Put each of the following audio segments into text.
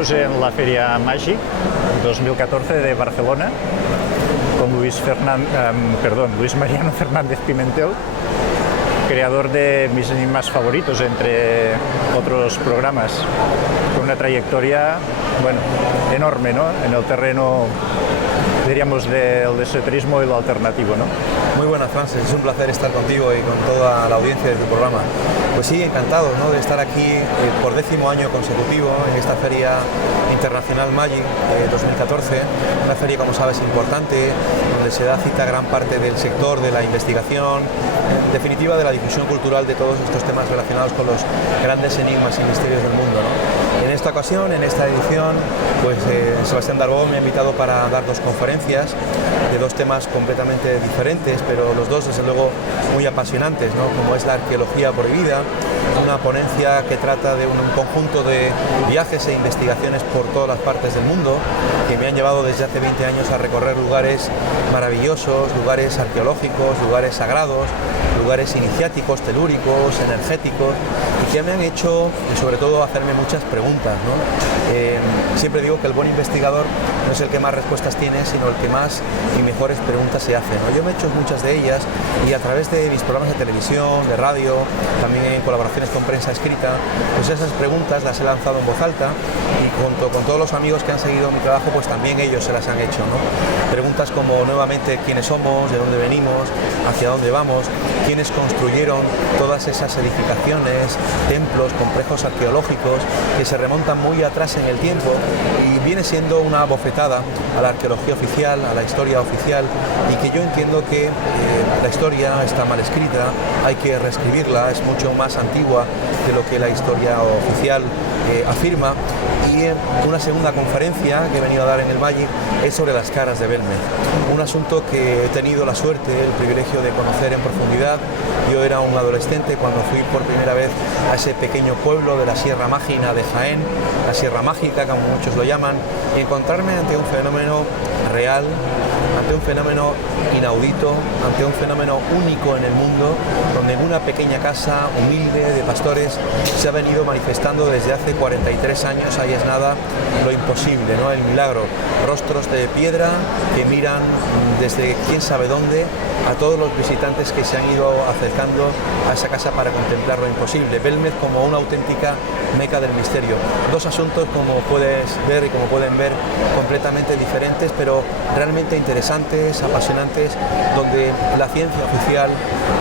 estamos en la Feria Magic 2014 de Barcelona con Luis Mariano Fernández Pimentel, creador de mis enigmas favoritos, entre otros programas, con una trayectoria, bueno, enorme, ¿no?, en el terreno, diríamos, del esoterismo y lo alternativo, ¿no? Muy buenas, Francis, es un placer estar contigo y con toda la audiencia de tu programa. Pues sí, encantado, ¿no?, de estar aquí por 10º año consecutivo en esta Feria Internacional Magic 2014, una feria, como sabes, importante, donde se da cita a gran parte del sector de la investigación, en definitiva de la difusión cultural de todos estos temas relacionados con los grandes enigmas y misterios del mundo, ¿no? En esta ocasión, en esta edición, pues Sebastián Darbó me ha invitado para dar 2 conferencias de 2 temas completamente diferentes, pero los 2 desde luego muy apasionantes, ¿no?, como es la arqueología prohibida, una ponencia que trata de un conjunto de viajes e investigaciones por todas las partes del mundo que me han llevado desde hace 20 años a recorrer lugares maravillosos, lugares arqueológicos, lugares sagrados, lugares iniciáticos, telúricos, energéticos, y que me han hecho, sobre todo, hacerme muchas preguntas, ¿no? Siempre digo que el buen investigador no es el que más respuestas tiene, sino el que más y mejores preguntas se hace, ¿no? Yo me he hecho muchas de ellas y a través de mis programas de televisión, de radio, también en colaboraciones con prensa escrita, pues esas preguntas las he lanzado en voz alta y junto con todos los amigos que han seguido mi trabajo, pues también ellos se las han hecho, ¿no? Preguntas como, nuevamente, quiénes somos, de dónde venimos, hacia dónde vamos, quiénes construyeron todas esas edificaciones, templos, complejos arqueológicos que se remontan muy atrás en el tiempo, y viene siendo una bofetada a la arqueología oficial, a la historia oficial, y que yo entiendo que la historia está mal escrita, hay que reescribirla, es mucho más antigua de lo que la historia oficial afirma. Y una segunda conferencia que he venido a dar en el Magic es sobre las caras de Belmez, un asunto que he tenido la suerte, el privilegio de conocer en profundidad. Yo era un adolescente cuando fui por primera vez a ese pequeño pueblo de la Sierra Mágina de Jaén, la Sierra Mágica, como muchos lo llaman, y encontrarme ante un fenómeno real, ante un fenómeno inaudito, ante un fenómeno único en el mundo, donde en una pequeña casa humilde de pastores se ha venido manifestando desde hace 43 años, ahí es nada, lo imposible, ¿no?, el milagro. Rostros de piedra que miran desde quién sabe dónde a todos los visitantes que se han ido acercando a esa casa para contemplar lo imposible. Belmez como una auténtica meca del misterio. 2 asuntos, como puedes ver y como pueden ver, completamente diferentes, pero realmente interesantes, apasionantes, donde la ciencia oficial,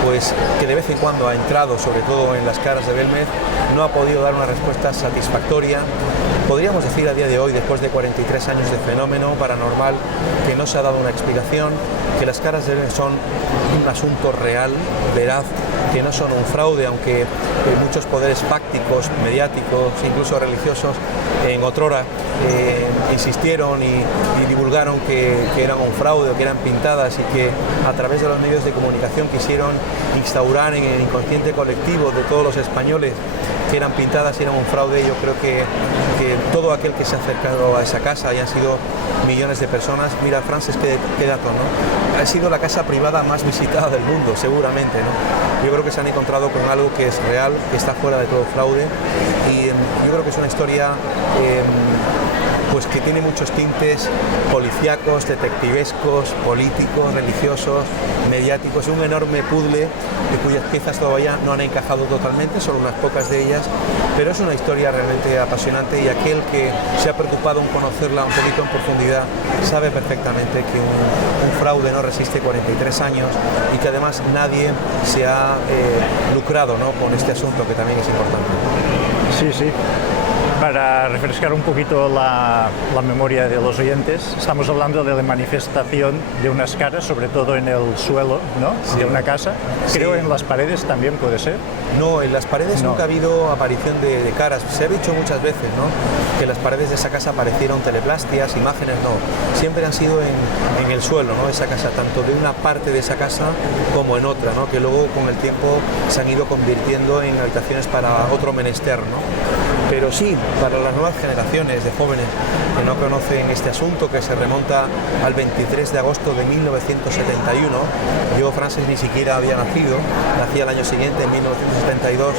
pues que de vez en cuando ha entrado, sobre todo en las caras de Belmez, no ha podido dar una respuesta satisfactoria. Podríamos decir a día de hoy, después de 43 años de fenómeno paranormal, que no se ha dado una explicación, que las caras de Belmez son un asunto real, veraz, que no son un fraude, aunque muchos poderes fácticos, mediáticos, incluso religiosos, en otrora insistieron y divulgaron que eran un fraude o que eran pintadas, y que a través de los medios de comunicación quisieron instaurar en el inconsciente colectivo de todos los españoles que eran pintadas y eran un fraude. Yo creo que todo aquel que se ha acercado a esa casa, y han sido millones de personas, mira, Francis, qué dato, ¿no?, ha sido la casa privada más visitada del mundo, seguramente, ¿no? Yo creo que se han encontrado con algo que es real, que está fuera de todo fraude, y yo creo que es una historia pues que tiene muchos tintes policíacos, detectivescos, políticos, religiosos, mediáticos, un enorme puzzle de cuyas piezas todavía no han encajado totalmente, solo unas pocas de ellas, pero es una historia realmente apasionante, y aquel que se ha preocupado en conocerla un poquito en profundidad sabe perfectamente que un fraude no resiste 43 años, y que además nadie se ha lucrado, ¿no?, con este asunto, que también es importante. Sí, sí. Para refrescar un poquito la memoria de los oyentes, estamos hablando de la manifestación de unas caras, sobre todo en el suelo, ¿no?, sí, de una casa. Creo en las paredes también puede ser. No, en las paredes nunca ha habido aparición de caras. Se ha dicho muchas veces, ¿no?, que las paredes de esa casa aparecieron teleplastias, imágenes, no. Siempre han sido en el suelo, ¿no?, esa casa, tanto de una parte de esa casa como en otra, ¿no?, que luego con el tiempo se han ido convirtiendo en habitaciones para otro menester, ¿no? Pero sí, para las nuevas generaciones de jóvenes que no conocen este asunto, que se remonta al 23 de agosto de 1971, yo, Frances, ni siquiera había nacido, nací al año siguiente, en 1972,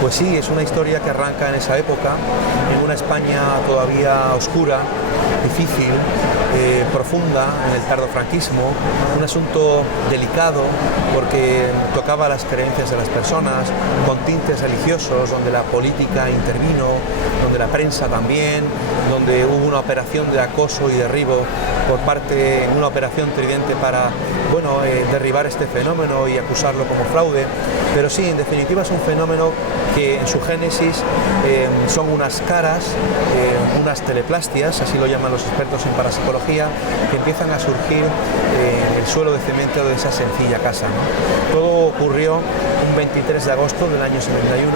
pues sí, es una historia que arranca en esa época, en una España todavía oscura, difícil, profunda en el tardofranquismo, un asunto delicado porque tocaba las creencias de las personas, con tintes religiosos, donde la política intervino, donde la prensa también, donde hubo una operación de acoso y derribo por parte, una operación tridente para, bueno, derribar este fenómeno y acusarlo como fraude. Pero sí, en definitiva es un fenómeno que en su génesis son unas caras, unas teleplastias, así lo llaman los expertos en parapsicología, que empiezan a surgir en el suelo de cemento de esa sencilla casa, ¿no? Todo ocurrió un 23 de agosto del año 71.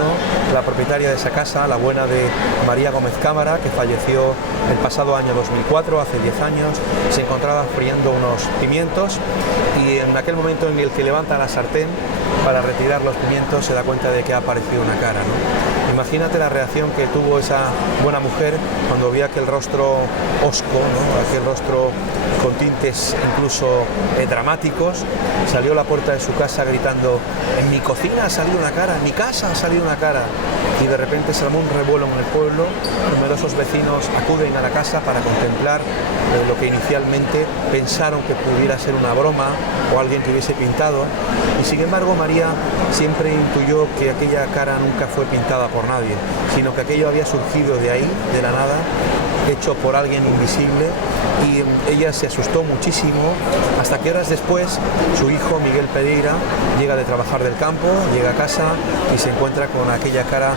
La propietaria de esa casa, la buena de María Gómez Cámara, que falleció el pasado año 2004, hace 10 años, se encontraba friendo unos pimientos y en aquel momento en el que levanta la sartén para retirar los pimientos se da cuenta de que ha aparecido una cara, ¿no? Imagínate la reacción que tuvo esa buena mujer cuando vio aquel rostro hosco, ¿no? Aquel rostro con tintes incluso dramáticos. Salió a la puerta de su casa gritando: en mi cocina ha salido una cara, en mi casa ha salido una cara. Y de repente se armó un revuelo en el pueblo. Numerosos vecinos acuden a la casa para contemplar lo que inicialmente pensaron que pudiera ser una broma o alguien que hubiese pintado. Y sin embargo, María siempre intuyó que aquella cara nunca fue pintada por nadie, sino que aquello había surgido de ahí, de la nada, hecho por alguien invisible, y ella se asustó muchísimo, hasta que horas después su hijo Miguel Pereira llega de trabajar del campo, llega a casa y se encuentra con aquella cara,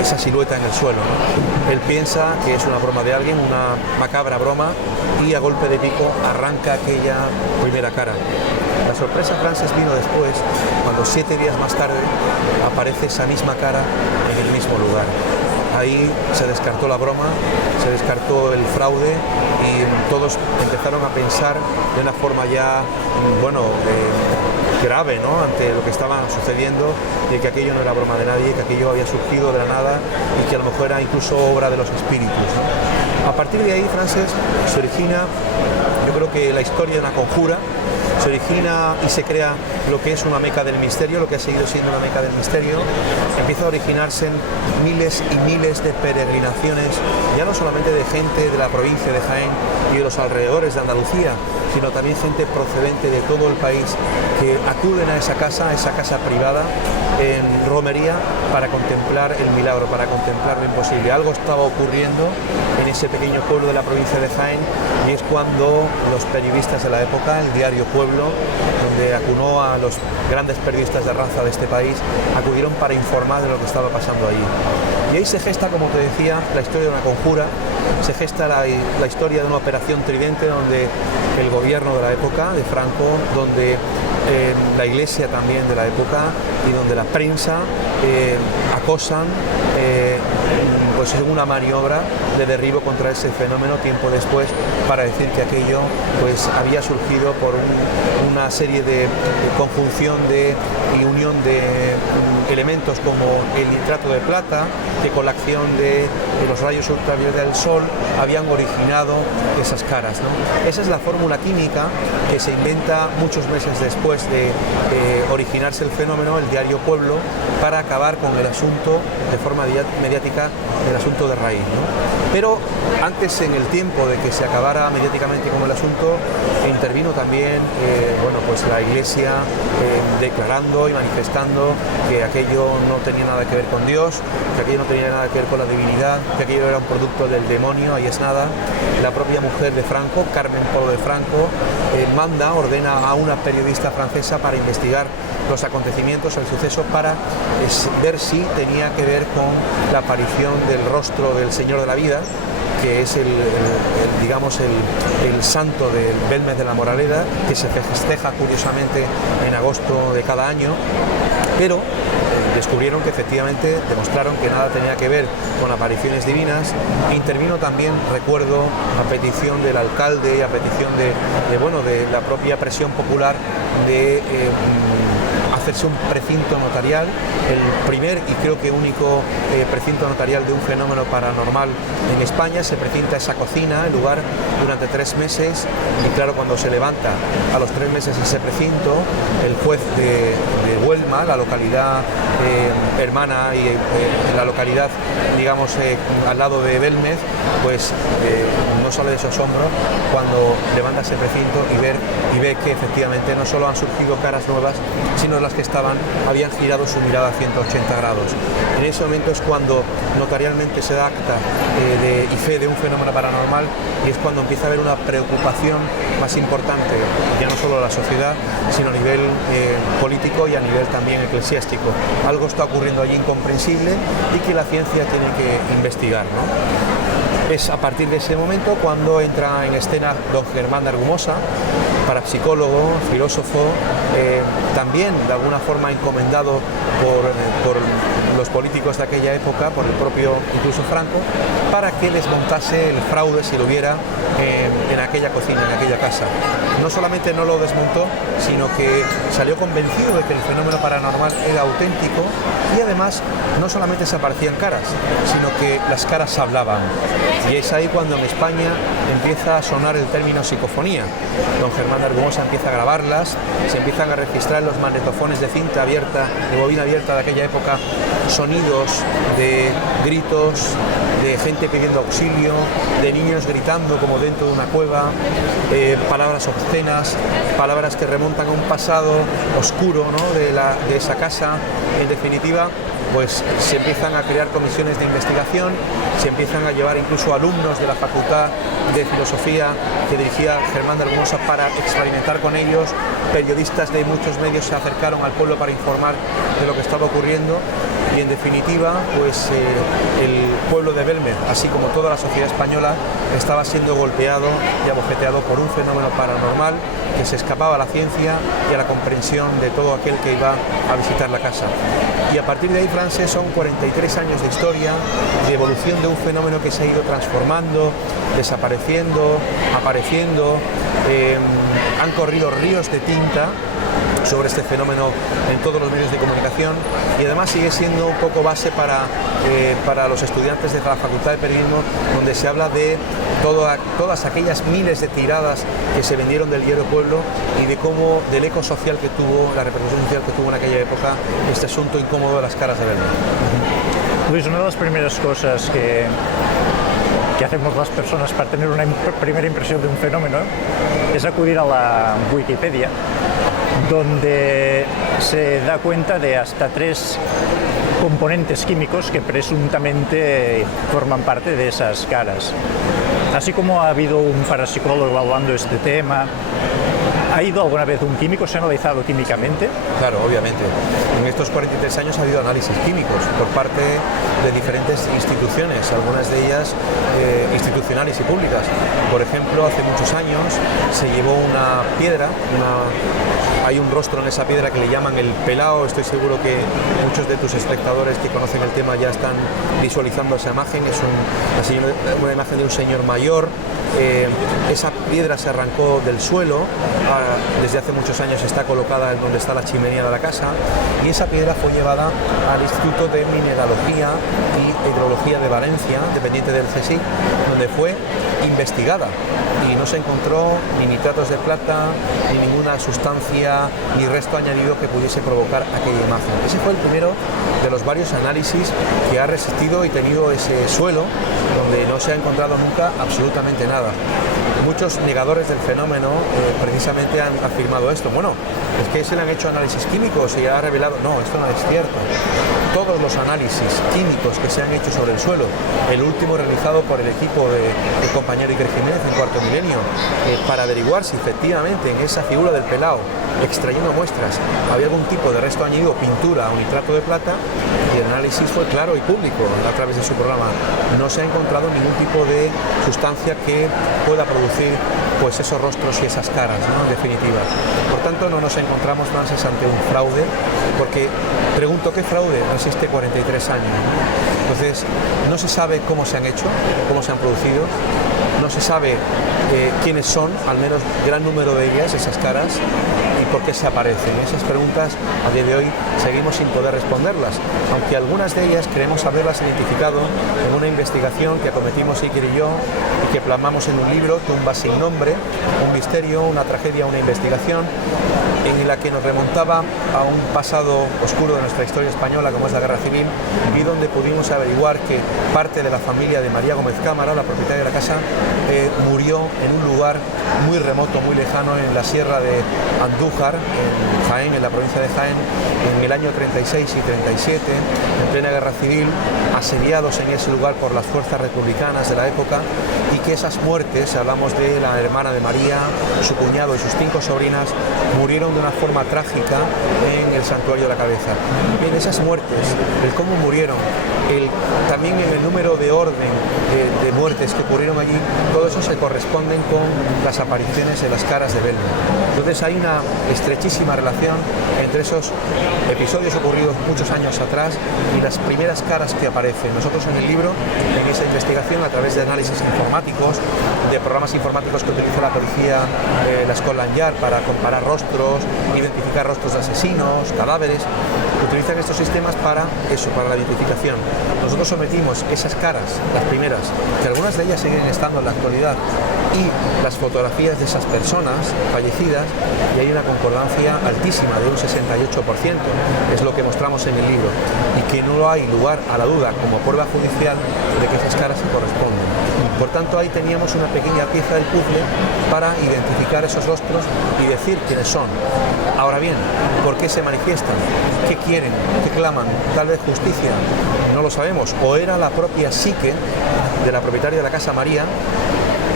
esa silueta en el suelo, ¿no? Él piensa que es una broma de alguien, una macabra broma, y a golpe de pico arranca aquella primera cara. La sorpresa, Frances, vino después, cuando 7 días más tarde aparece esa misma cara en el mismo lugar. Ahí se descartó la broma, se descartó el fraude y todos empezaron a pensar de una forma ya, bueno, grave, ¿no?, ante lo que estaba sucediendo, de que aquello no era broma de nadie, que aquello había surgido de la nada y que a lo mejor era incluso obra de los espíritus, ¿no? A partir de ahí, Frances, se origina, yo creo que la historia de una conjura, se origina y se crea lo que es una meca del misterio, lo que ha seguido siendo una meca del misterio. Empieza a originarse miles y miles de peregrinaciones, ya no solamente de gente de la provincia de Jaén y de los alrededores de Andalucía, sino también gente procedente de todo el país que acuden a esa casa privada en romería para contemplar el milagro, para contemplar lo imposible. Algo estaba ocurriendo en ese pequeño pueblo de la provincia de Jaén y es cuando los periodistas de la época, el diario Pueblo, donde acunó a los grandes periodistas de raza de este país, acudieron para informar de lo que estaba pasando allí. Y ahí se gesta, como te decía, la historia de una conjura, se gesta la historia de una operación tridente donde el gobierno de la época, de Franco, donde la iglesia también de la época y donde la prensa acosan pues en una maniobra de derribo contra ese fenómeno tiempo después, para decir que aquello pues había surgido por una serie de conjunción y unión de elementos como el nitrato de plata, que con la acción de los rayos ultravioleta del sol habían originado esas caras, ¿no? Esa es la fórmula química que se inventa muchos meses después de originarse el fenómeno, el diario Pueblo, para acabar con el asunto de forma mediática, el asunto de raíz, ¿no? Pero antes, en el tiempo de que se acabara mediáticamente con el asunto, intervino también bueno, pues la Iglesia declarando y manifestando que aquello no tenía nada que ver con Dios, que aquello no tenía nada que ver con la divinidad, que aquello era un producto del demonio, ahí es nada. La propia mujer de Franco, Carmen Polo de Franco, ordena a una periodista francesa para investigar los acontecimientos, el suceso, para ver si tenía que ver con la aparición del rostro del Señor de la Vida, que es digamos el santo del Belmes de la Moraleda, que se festeja curiosamente en agosto de cada año, pero descubrieron que efectivamente demostraron que nada tenía que ver con apariciones divinas. Intervino también, recuerdo, a petición del alcalde y a petición de la propia presión popular, de hacerse un precinto notarial, el primer y creo que único precinto notarial de un fenómeno paranormal en España. Se precinta esa cocina, el lugar, durante 3 meses, y claro, cuando se levanta a los 3 meses ese precinto, el juez de Huelma, la localidad hermana y la localidad, digamos, al lado de Belmez, pues no sale de su asombro cuando levanta ese precinto y ve que efectivamente no solo han surgido caras nuevas, sino las que habían girado su mirada a 180 grados. En ese momento es cuando notarialmente se da acta y fe de un fenómeno paranormal, y es cuando empieza a haber una preocupación más importante, ya no solo a la sociedad, sino a nivel político y a nivel también eclesiástico. Algo está ocurriendo allí incomprensible y que la ciencia tiene que investigar, ¿no? Es a partir de ese momento cuando entra en escena don Germán de Argumosa, parapsicólogo, filósofo, también de alguna forma encomendado por los políticos de aquella época, por el propio incluso Franco, para que les montase el fraude, si lo hubiera, en aquella cocina, en aquella casa. No solamente no lo desmontó, sino que salió convencido de que el fenómeno paranormal era auténtico, y además no solamente se aparecían caras, sino que las caras hablaban. Y es ahí cuando en España empieza a sonar el término psicofonía. Don Germán de Argumosa empieza a grabarlas, se empiezan a registrar en los magnetofones de cinta abierta, de bobina abierta de aquella época, sonidos de gritos, de gente pidiendo auxilio, de niños gritando como dentro de una cueva, palabras obscenas, palabras que remontan a un pasado oscuro, ¿no?, de esa casa. En definitiva, pues se empiezan a crear comisiones de investigación, se empiezan a llevar incluso alumnos de la Facultad de Filosofía que dirigía Germán de Argumosa para experimentar con ellos. Periodistas de muchos medios se acercaron al pueblo para informar de lo que estaba ocurriendo, y en definitiva, pues el pueblo de Belmez, así como toda la sociedad española, estaba siendo golpeado y abofeteado por un fenómeno paranormal que se escapaba a la ciencia y a la comprensión de todo aquel que iba a visitar la casa. Y a partir de ahí, Frances, son 43 años de historia, de evolución de un fenómeno que se ha ido transformando, desapareciendo, apareciendo. Han corrido ríos de tinta sobre este fenómeno en todos los medios de comunicación, y además sigue siendo un poco base para los estudiantes de la Facultad de Periodismo, donde se habla de todas aquellas miles de tiradas que se vendieron del diario Pueblo y de cómo, del eco social que tuvo, la repercusión social que tuvo en aquella época este asunto incómodo de las caras de Belmez. Luis, una de las primeras cosas que hacemos las personas para tener una primera impresión de un fenómeno es acudir a la Wikipedia, donde se da cuenta de hasta 3 componentes químicos que presuntamente forman parte de esas caras. Así como ha habido un parapsicólogo evaluando este tema, ¿ha ido alguna vez un químico? ¿Se ha analizado químicamente? Claro, obviamente. En estos 43 años ha habido análisis químicos por parte de diferentes instituciones, algunas de ellas institucionales y públicas. Por ejemplo, hace muchos años se llevó una piedra, hay un rostro en esa piedra que le llaman el Pelao. Estoy seguro que muchos de tus espectadores que conocen el tema ya están visualizando esa imagen. Es una imagen de un señor mayor. Esa piedra se arrancó del suelo, desde hace muchos años está colocada en donde está la chimenea de la casa, y esa piedra fue llevada al Instituto de Mineralogía y Hidrología de Valencia, dependiente del CSIC, donde fue investigada y no se encontró ni nitratos de plata, ni ninguna sustancia, ni resto añadido que pudiese provocar aquella imagen. Ese fue el primero de los varios análisis que ha resistido y tenido ese suelo, donde no se ha encontrado nunca absolutamente nada. Muchos negadores del fenómeno precisamente han afirmado esto. Bueno, es que se le han hecho análisis químicos y ha revelado... No, esto no es cierto. Todos los análisis químicos que se han hecho sobre el suelo, el último realizado por el equipo del compañero Iker Jiménez en Cuarto Milenio, para averiguar si efectivamente en esa figura del Pelao, extrayendo muestras, había algún tipo de resto añadido, pintura o nitrato de plata, y el análisis fue claro y público a través de su programa. No se ha encontrado ningún tipo de sustancia que pueda producir pues esos rostros y esas caras, ¿no?, en definitiva. Por tanto, no nos encontramos, Frances, ante un fraude, porque pregunto, ¿qué fraude? No existe 43 años, ¿no? Entonces, no se sabe cómo se han hecho, cómo se han producido, no se sabe quiénes son, al menos gran número de ellas, esas caras, y por qué se aparecen. Esas preguntas a día de hoy seguimos sin poder responderlas, aunque algunas de ellas creemos haberlas identificado en una investigación que acometimos Iker y yo y que plasmamos en un libro, Tumba sin nombre, un misterio, una tragedia, una investigación en la que nos remontaba a un pasado oscuro de nuestra historia española, como es la Guerra Civil, y donde pudimos averiguar que parte de la familia de María Gómez Cámara, la propietaria de la casa, murió en un lugar muy remoto, muy lejano, en la sierra de Andújar, en Jaén, en la provincia de Jaén, en el año 36 y 37, en plena Guerra Civil, asediados en ese lugar por las fuerzas republicanas de la época, y que esas muertes, hablamos de la hermana de María, su cuñado y sus 5 sobrinas, murieron de una forma trágica en el Santuario de la Cabeza. Bien, esas muertes, el cómo murieron, también en el número de orden de muertes que ocurrieron allí, todo eso se corresponden con las apariciones de las caras de Belme. Entonces hay una estrechísima relación entre esos episodios ocurridos muchos años atrás y las primeras caras que aparecen. Nosotros en el libro, en esa investigación, a través de análisis informáticos, de programas informáticos que utiliza la policía, la Scotland Yard, para comparar rostros, identificar rostros de asesinos, cadáveres, utilizan estos sistemas para eso, para la identificación. Nosotros sometimos esas caras, las primeras, que algunas de ellas siguen estando en la actualidad, y las fotografías de esas personas fallecidas, y hay una concordancia altísima de un 68%, es lo que mostramos en el libro, y que no hay lugar a la duda como prueba judicial de que esas caras se corresponden. Por tanto, ahí teníamos una pequeña pieza del puzzle para identificar esos rostros y decir quiénes son. Ahora bien, ¿por qué se manifiestan? ¿Qué quieren? ¿Qué claman? ¿Tal vez justicia? No lo sabemos. O era la propia psique de la propietaria de la Casa María.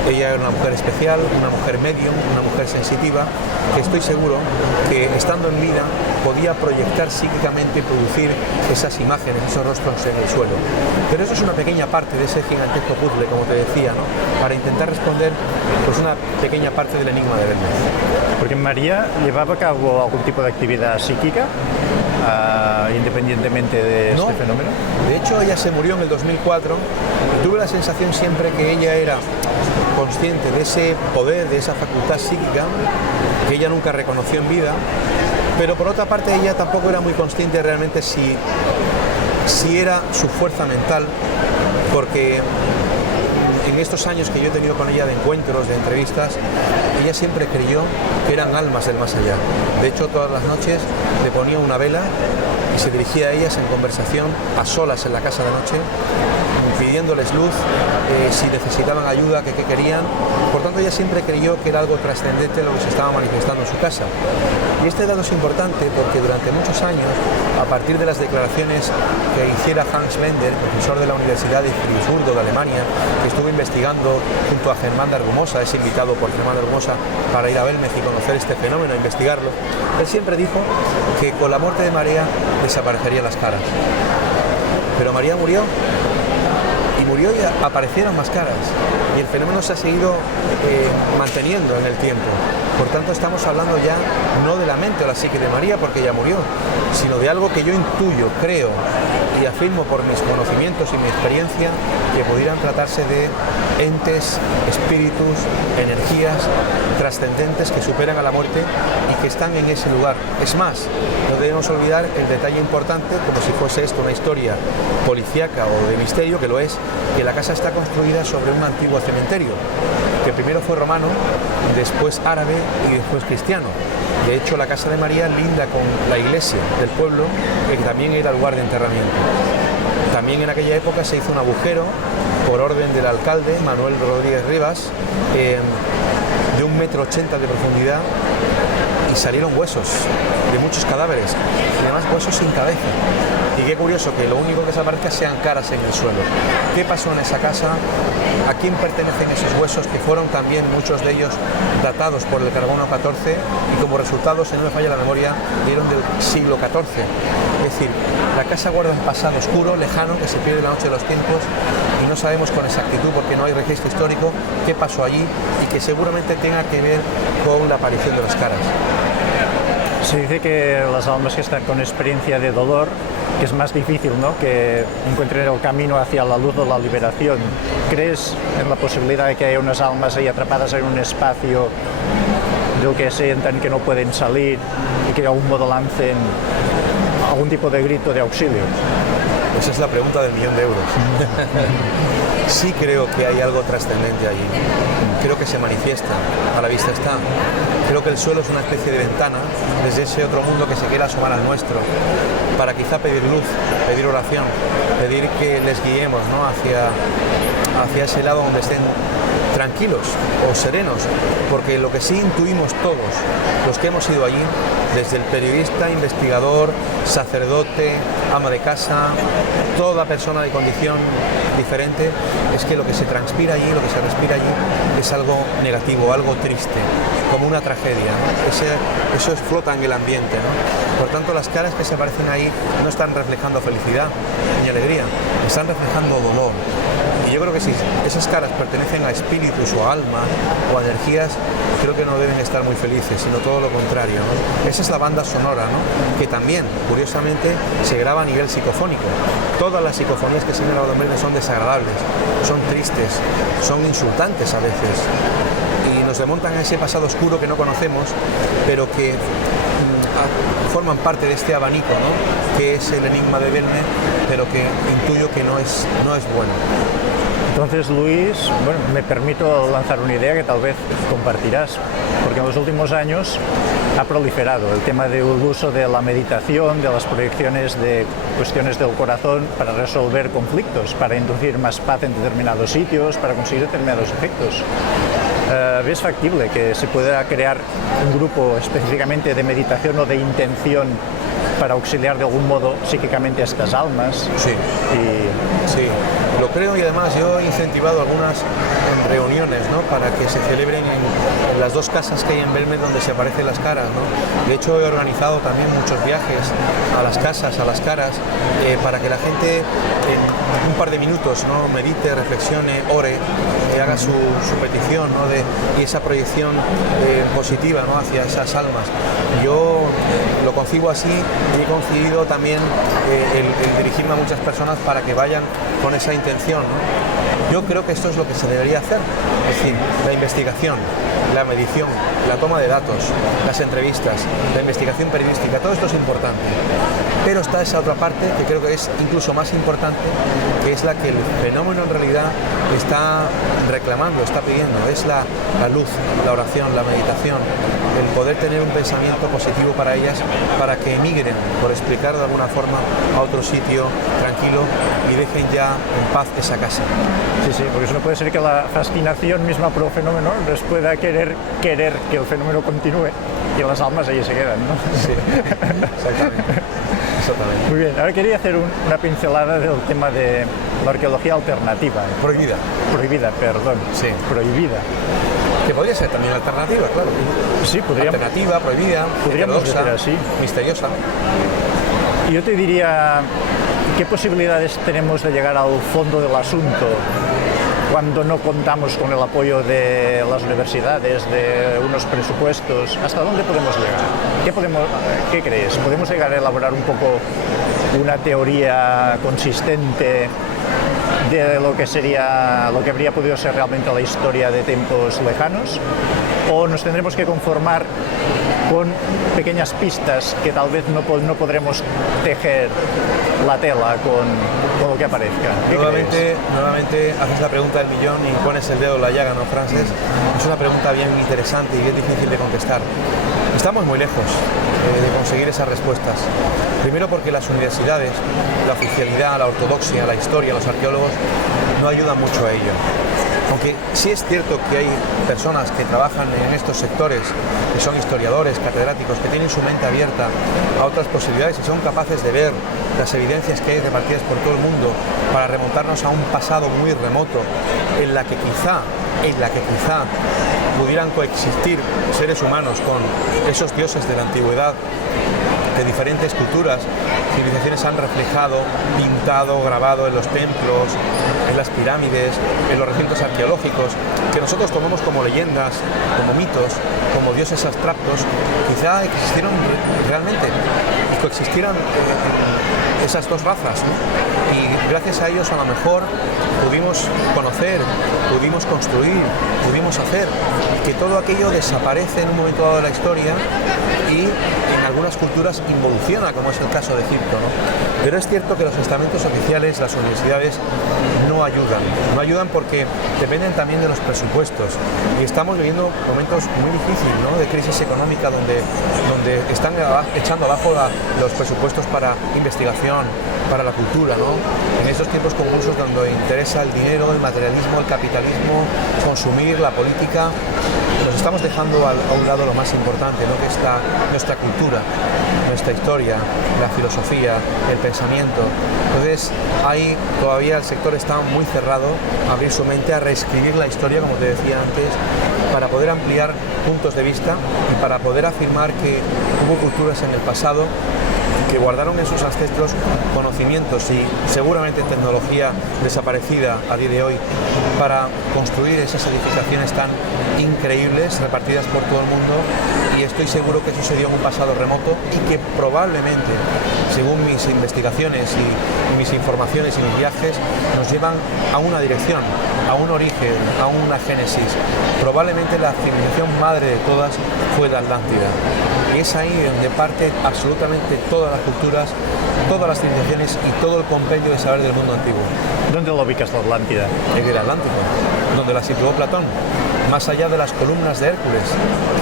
Ella era una mujer especial, una mujer medium, una mujer sensitiva, que estoy seguro que estando en vida podía proyectar psíquicamente y producir esas imágenes, esos rostros en el suelo. Pero eso es una pequeña parte de ese gigantesco puzzle, como te decía, ¿no? Para intentar responder pues una pequeña parte del enigma de Belme. Porque María llevaba a cabo algún tipo de actividad psíquica, independientemente de este fenómeno. De hecho, ella se murió en el 2004 y tuve la sensación siempre que ella era consciente de ese poder, de esa facultad psíquica que ella nunca reconoció en vida, pero por otra parte ella tampoco era muy consciente realmente si era su fuerza mental, porque en estos años que yo he tenido con ella de encuentros, de entrevistas, ella siempre creyó que eran almas del más allá. De hecho, todas las noches le ponía una vela y se dirigía a ellas en conversación, a solas en la casa de noche, pidiéndoles luz, si necesitaban ayuda, qué querían. Por tanto, ella siempre creyó que era algo trascendente lo que se estaba manifestando en su casa. Y este dato es importante porque durante muchos años, a partir de las declaraciones que hiciera Hans Bender, profesor de la Universidad de Friburgo de Alemania, que estuvo investigando junto a Germán de Argumosa, es invitado por Germán de Argumosa para ir a Belmez y conocer este fenómeno, investigarlo, él siempre dijo que con la muerte de María desaparecerían las caras. Pero María murió y aparecieron más caras, y el fenómeno se ha seguido manteniendo en el tiempo. Por tanto, estamos hablando ya no de la mente o la psique de María, porque ella murió, sino de algo que yo intuyo, creo y afirmo por mis conocimientos y mi experiencia, que pudieran tratarse de entes, espíritus, energías trascendentes que superan a la muerte y que están en ese lugar. Es más, no debemos olvidar el detalle importante, como si fuese esto una historia policíaca o de misterio, que lo es, que la casa está construida sobre un antiguo cementerio, que primero fue romano, después árabe y después cristiano. De hecho, la casa de María linda con la iglesia del pueblo, que también era lugar de enterramiento. También en aquella época se hizo un agujero por orden del alcalde, Manuel Rodríguez Rivas, de 1,80 metros de profundidad, y salieron huesos de muchos cadáveres, y además huesos sin cabeza. Y qué curioso que lo único que desaparezca sean caras en el suelo. ¿Qué pasó en esa casa? ¿A quién pertenecen esos huesos, que fueron también muchos de ellos datados por el carbono 14 y como resultado, si no me falla la memoria, dieron del siglo XIV? Es decir, la casa guarda un pasado oscuro, lejano, que se pierde la noche de los tiempos, y no sabemos con exactitud, porque no hay registro histórico, qué pasó allí, y que seguramente tenga que ver con la aparición de las caras. Se dice que las almas que están con experiencia de dolor que es más difícil, ¿no?, que encuentren el camino hacia la luz o la liberación. ¿Crees en la posibilidad de que haya unas almas ahí atrapadas en un espacio del que sientan que no pueden salir y que de algún modo lancen algún tipo de grito de auxilio? Esa es la pregunta del millón de euros. Sí creo que hay algo trascendente allí. Creo que se manifiesta, a la vista está. Creo que el suelo es una especie de ventana desde ese otro mundo que se quiere asomar al nuestro, para quizá pedir luz, pedir oración, pedir que les guiemos, ¿no?, hacia ese lado donde estén tranquilos o serenos, porque lo que sí intuimos todos los que hemos ido allí, desde el periodista, investigador, sacerdote, ama de casa, toda persona de condición diferente, es que lo que se transpira allí, lo que se respira allí, es algo negativo, algo triste, como una tragedia, ¿no? Eso flota en el ambiente, ¿no? Por tanto, las caras que se aparecen ahí no están reflejando felicidad ni alegría, están reflejando dolor. Y yo creo que si esas caras pertenecen a espíritus o a alma o a energías, creo que no deben estar muy felices, sino todo lo contrario, ¿no? Esa es la banda sonora, ¿no?, que también, curiosamente, se graba a nivel psicofónico. Todas las psicofonías que se han grabado en Belmez son desagradables, son tristes, son insultantes a veces. Y nos remontan a ese pasado oscuro que no conocemos, pero que forman parte de este abanico, ¿no?, que es el enigma de Belmez, pero que intuyo que no es bueno. Entonces, Luis, bueno, me permito lanzar una idea que tal vez compartirás, porque en los últimos años ha proliferado el tema del uso de la meditación, de las proyecciones de cuestiones del corazón para resolver conflictos, para inducir más paz en determinados sitios, para conseguir determinados efectos. ¿Ves factible que se pueda crear un grupo específicamente de meditación o de intención para auxiliar de algún modo psíquicamente a estas almas? Sí, sí, lo creo, y además yo he incentivado algunas reuniones, ¿no?, para que se celebren en las dos casas que hay en Belmez donde se aparecen las caras, ¿no? De hecho, he organizado también muchos viajes a las casas, a las caras, para que la gente en un par de minutos, ¿no?, medite, reflexione, ore, haga su petición, ¿no?, y esa proyección positiva, ¿no?, hacia esas almas. Yo lo concibo así, y he concibido también el dirigirme a muchas personas para que vayan con esa intención, ¿no? Yo creo que esto es lo que se debería hacer, es decir, la investigación, la medición, la toma de datos, las entrevistas, la investigación periodística, todo esto es importante. Pero está esa otra parte que creo que es incluso más importante, que es la que el fenómeno en realidad está reclamando, está pidiendo, es la luz, la oración, la meditación, el poder tener un pensamiento positivo para ellas, para que emigren, por explicar de alguna forma, a otro sitio tranquilo y dejen ya en paz esa casa. Sí, sí, porque eso no puede ser que la fascinación misma por el fenómeno les pueda querer que el fenómeno continúe y las almas allí se quedan, ¿no? Sí, exactamente. Muy bien, ahora quería hacer una pincelada del tema de la arqueología alternativa. Prohibida. Prohibida, perdón. Sí. Prohibida. Que podría ser también alternativa, claro. Sí, podríamos. Alternativa, prohibida, podríamos decir así. Misteriosa. Y yo te diría, ¿qué posibilidades tenemos de llegar al fondo del asunto cuando no contamos con el apoyo de las universidades, de unos presupuestos? ¿Hasta dónde podemos llegar? ¿Qué crees? ¿Podemos llegar a elaborar un poco una teoría consistente de lo que habría podido ser realmente la historia de tiempos lejanos? ¿O nos tendremos que conformar con pequeñas pistas que tal vez no podremos tejer la tela con lo que aparezca? Nuevamente haces la pregunta del millón y pones el dedo en la llaga, ¿no, Frances? Es una pregunta bien interesante y bien difícil de contestar. Estamos muy lejos de conseguir esas respuestas. Primero porque las universidades, la oficialidad, la ortodoxia, la historia, los arqueólogos no ayudan mucho a ello. Aunque sí es cierto que hay personas que trabajan en estos sectores, que son historiadores, catedráticos, que tienen su mente abierta a otras posibilidades y son capaces de ver las evidencias que hay repartidas por todo el mundo para remontarnos a un pasado muy remoto en la que quizá pudieran coexistir seres humanos con esos dioses de la antigüedad de diferentes culturas, civilizaciones han reflejado, pintado, grabado en los templos, en las pirámides, en los recintos arqueológicos, que nosotros tomamos como leyendas, como mitos, como dioses abstractos. Quizá existieron realmente y coexistieran esas dos razas, ¿no? Y gracias a ellos a lo mejor pudimos conocer, pudimos construir, pudimos hacer, que todo aquello desaparece en un momento dado de la historia y en algunas culturas involuciona, como es el caso de Egipto, ¿no? Pero es cierto que los estamentos oficiales, las universidades, no ayudan porque dependen también de los presupuestos y estamos viviendo momentos muy difíciles, ¿no? De crisis económica donde están echando abajo los presupuestos para investigación, para la cultura, ¿no? En estos tiempos convulsos donde interesa el dinero, el materialismo, el capitalismo, consumir, la política, nos estamos dejando a un lado lo más importante, ¿no? Que es nuestra cultura, nuestra historia, la filosofía, el pensamiento. Entonces, ahí todavía el sector está muy cerrado a abrir su mente, a reescribir la historia, como te decía antes, para poder ampliar puntos de vista y para poder afirmar que hubo culturas en el pasado que guardaron en sus ancestros conocimientos y seguramente tecnología desaparecida a día de hoy para construir esas edificaciones tan increíbles repartidas por todo el mundo, y estoy seguro que eso se dio en un pasado remoto y que probablemente, según mis investigaciones y mis informaciones y mis viajes, nos llevan a una dirección, a un origen, a una génesis. Probablemente la civilización madre de todas fue la Atlántida, y es ahí donde parte absolutamente todas las culturas, todas las civilizaciones y todo el compendio de saber del mundo antiguo. ¿Dónde lo ubicas la Atlántida? En el Atlántico, donde la situó Platón, más allá de las columnas de Hércules,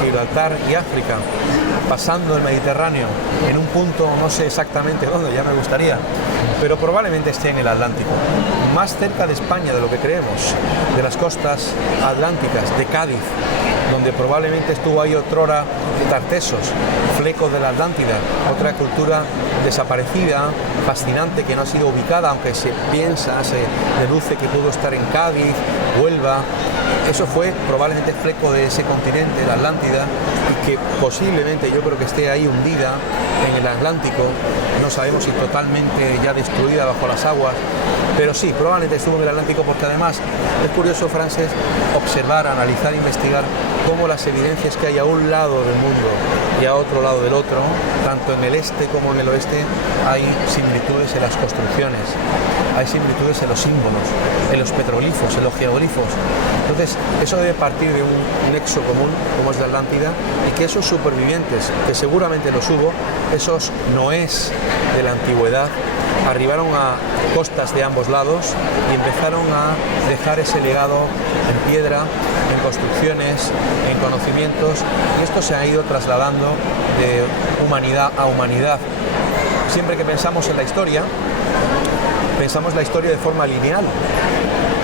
Gibraltar y África, pasando el Mediterráneo, en un punto no sé exactamente dónde, ya me gustaría, pero probablemente esté en el Atlántico, más cerca de España de lo que creemos, de las costas atlánticas, de Cádiz, donde probablemente estuvo ahí otrora Tartesos, fleco de la Atlántida, otra cultura desaparecida, fascinante, que no ha sido ubicada, aunque se piensa, se deduce que pudo estar en Cádiz, Huelva. Eso fue probablemente fleco de ese continente, la Atlántida, y que posiblemente yo creo que esté ahí hundida en el Atlántico, no sabemos si totalmente ya destruida bajo las aguas, pero sí, probablemente estuvo en el Atlántico, porque además es curioso, Frances, observar, analizar, investigar cómo las evidencias que hay a un lado del mundo y a otro lado del otro, tanto en el este como en el oeste, hay similitudes en las construcciones, hay similitudes en los símbolos, en los petroglifos, en los geoglifos. Entonces, eso debe partir de un nexo común, como es la Atlántida, y que esos supervivientes, que seguramente los hubo, esos noés de la antigüedad, arribaron a costas de ambos lados y empezaron a dejar ese legado en piedra, en construcciones, en conocimientos, y esto se ha ido trasladando de humanidad a humanidad. Siempre que pensamos en la historia, pensamos la historia de forma lineal,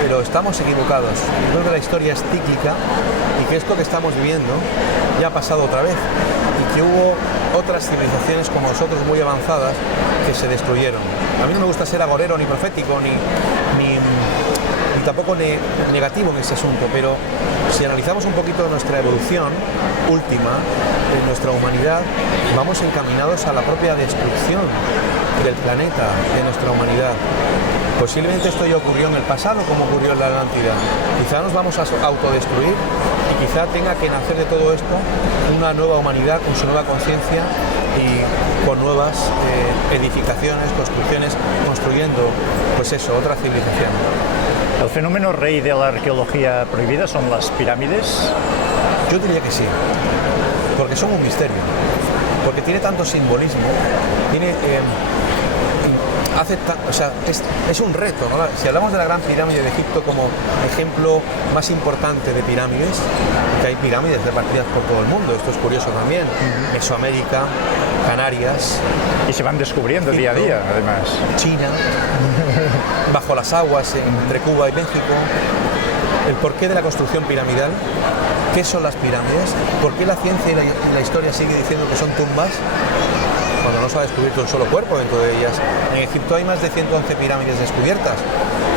pero estamos equivocados. Yo creo que la historia es cíclica y que esto que estamos viviendo ya ha pasado otra vez, y que hubo otras civilizaciones como nosotros muy avanzadas que se destruyeron. A mí no me gusta ser agorero ni profético ni tampoco negativo en ese asunto, pero si analizamos un poquito nuestra evolución última, de nuestra humanidad, vamos encaminados a la propia destrucción del planeta, de nuestra humanidad. Posiblemente esto ya ocurrió en el pasado, como ocurrió en la Atlántida. Quizá nos vamos a autodestruir y quizá tenga que nacer de todo esto una nueva humanidad con su nueva conciencia y con nuevas edificaciones, construcciones, construyendo, pues eso, otra civilización. ¿El fenómeno rey de la arqueología prohibida son las pirámides? Yo diría que sí, porque son un misterio, porque tiene tanto simbolismo, tiene... es un reto, ¿no? Si hablamos de la Gran Pirámide de Egipto como ejemplo más importante de pirámides, que hay pirámides repartidas por todo el mundo, esto es curioso también, Mesoamérica, Canarias... Y se van descubriendo Egipto, día a día, además. China, bajo las aguas entre Cuba y México. El porqué de la construcción piramidal, qué son las pirámides, por qué la ciencia y la historia sigue diciendo que son tumbas. cuando no se ha descubierto un solo cuerpo dentro de ellas. En Egipto hay más de 111 pirámides descubiertas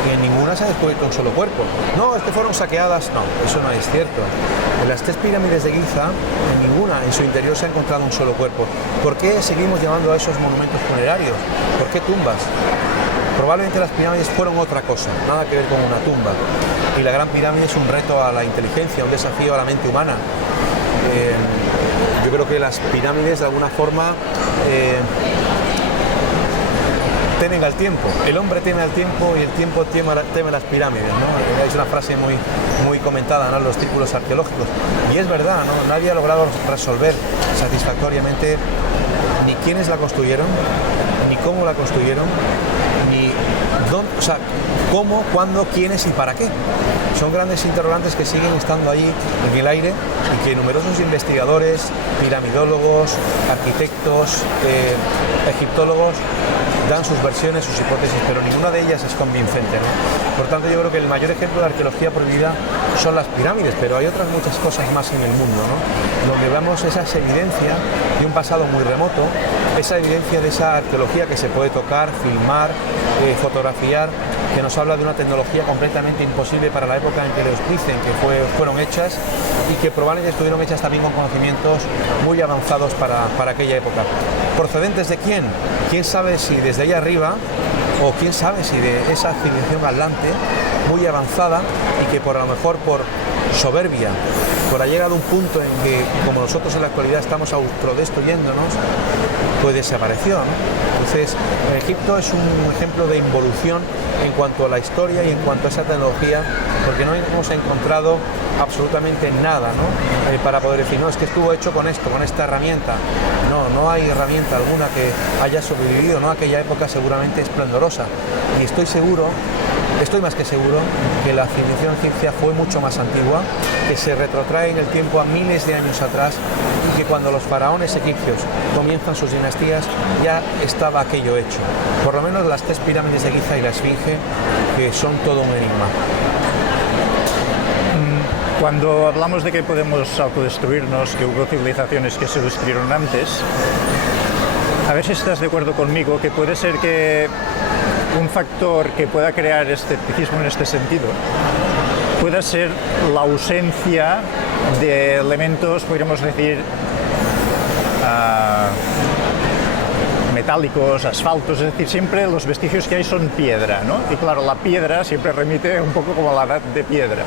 y en ninguna se ha descubierto un solo cuerpo. No, es que fueron saqueadas. No, eso no es cierto. En las 3 pirámides de Giza, en ninguna en su interior se ha encontrado un solo cuerpo. ¿Por qué seguimos llamando a esos monumentos funerarios? ¿Por qué tumbas? Probablemente las pirámides fueron otra cosa, nada que ver con una tumba. Y la Gran Pirámide es un reto a la inteligencia, un desafío a la mente humana. Yo creo que las pirámides de alguna forma temen al tiempo. El hombre teme al tiempo y el tiempo teme las pirámides, ¿no? Es una frase muy comentada, ¿no?, en los círculos arqueológicos. Y es verdad, ¿no? Nadie ha logrado resolver satisfactoriamente ni quiénes la construyeron, ni cómo la construyeron, ni dónde, o sea, cómo, cuándo, quiénes y para qué. Son grandes interrogantes que siguen estando ahí en el aire y que numerosos investigadores, piramidólogos, arquitectos, egiptólogos dan sus versiones, sus hipótesis, pero ninguna de ellas es convincente, ¿no? Por tanto, yo creo que el mayor ejemplo de arqueología prohibida son las pirámides, pero hay otras muchas cosas más en el mundo, ¿no?, donde vemos esa evidencia de un pasado muy remoto, esa evidencia de esa arqueología que se puede tocar, filmar, fotografiar, que nos habla de una tecnología completamente imposible para la época en que los dicen que fueron hechas y que probablemente estuvieron hechas también con conocimientos muy avanzados para aquella época. ¿Procedentes de quién? ¿Quién sabe si desde ahí arriba o quién sabe si de esa civilización atlante muy avanzada y que por a lo mejor por soberbia, por ha llegado un punto en que, como nosotros en la actualidad estamos autodestruyéndonos, pues desapareció, ¿no? Entonces, Egipto es un ejemplo de involución en cuanto a la historia y en cuanto a esa tecnología, porque no hemos encontrado absolutamente nada, ¿no?, para poder decir, no, es que estuvo hecho con esto, con esta herramienta. No hay herramienta alguna que haya sobrevivido, ¿no?, a aquella época seguramente esplendorosa. Y estoy más que seguro que la civilización egipcia fue mucho más antigua, que se retrotrae en el tiempo a miles de años atrás y que cuando los faraones egipcios comienzan sus dinastías ya estaba aquello hecho. Por lo menos las 3 pirámides de Giza y la Esfinge, que son todo un enigma. Cuando hablamos de que podemos autodestruirnos, que hubo civilizaciones que se destruyeron antes, a ver si estás de acuerdo conmigo que puede ser que un factor que pueda crear escepticismo en este sentido pueda ser la ausencia de elementos, podríamos decir, metálicos, asfaltos, es decir, siempre los vestigios que hay son piedra, ¿no? Y claro, la piedra siempre remite un poco como a la edad de piedra.